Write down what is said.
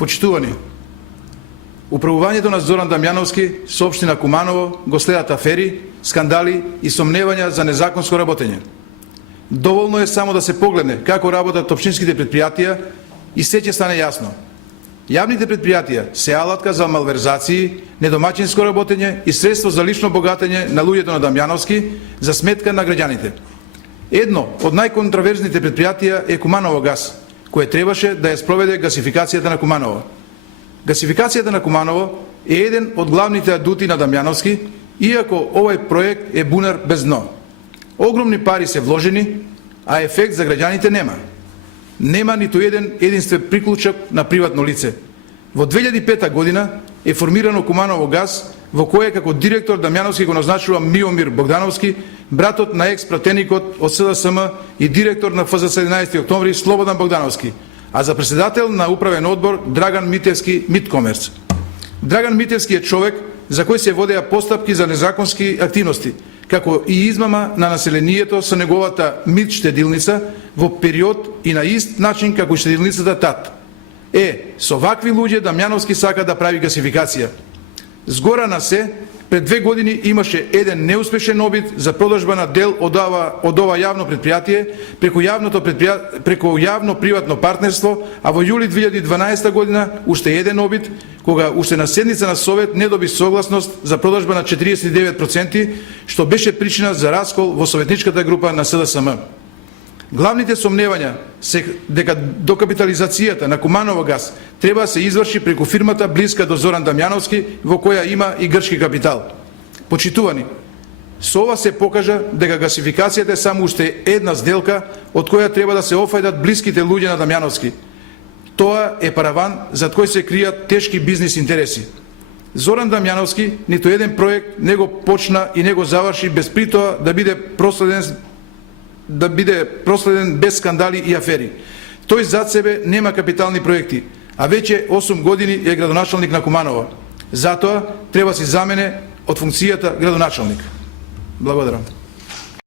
Почитувани, управувањето на Зоран Дамјановски со општина Куманово го следат афери, скандали и сомневања за незаконско работење. Доволно е само да се погледне како работат општинските предпријатија и се ќе стане јасно. Јавните предпријатија се алатка за малверзации, недомаќинско работење и средство за лично богатење на луѓето на Дамјановски за сметка на граѓаните. Едно од најконтроверзните предпријатија е Куманово газ, кое требаше да ја спроведе гасификацијата на Куманово. Гасификацијата на Куманово е еден од главните адути на Дамјановски, иако овој проект е бунар без дно. Огромни пари се вложени, а ефект за граѓаните нема. Нема ниту единствен приклучок на приватно лице. Во 2005 година е формирано Куманово газ, во кое како директор Дамјановски го назначува Миомир Богдановски, братот на екс-пратеникот од СДСМ и директор на ФЗ 17 октомври Слободан Богдановски, а за председател на управен одбор Драган Митевски Миткомерц. Драган Митевски е човек за кој се водеа постапки за незаконски активности, како и измама на населението со неговата МИТ штедилница во период и на ист начин како штедилницата ТАТ. Со вакви луѓе Дамјановски сака да прави гасификација. Згора на се, пред 2 години имаше еден неуспешен обид за продажба на дел од ова јавно предпријатие преку јавно-приватно партнерство, а во јули 2012 година уште еден обид, кога уште на седница на Совет не доби согласност за продажба на 49%, што беше причина за раскол во советничката група на СДСМ. Главните сомневања се дека докапитализацијата на Куманово газ треба да се изврши преку фирмата блиска до Зоран Дамјановски, во која има и грчки капитал. Почитувани, со ова се покажа дека гасификацијата е само уште една сделка од која треба да се офајдат блиските луѓе на Дамјановски. Тоа е параван зад кој се кријат тешки бизнис интереси. Зоран Дамјановски ниту еден проект не го почна и не го заврши без при тоа да биде проследен без скандали и афери. Тој зад себе нема капитални проекти, а веќе 8 години е градоначалник на Куманово. Затоа треба да се замене од функцијата градоначалник. Благодарам.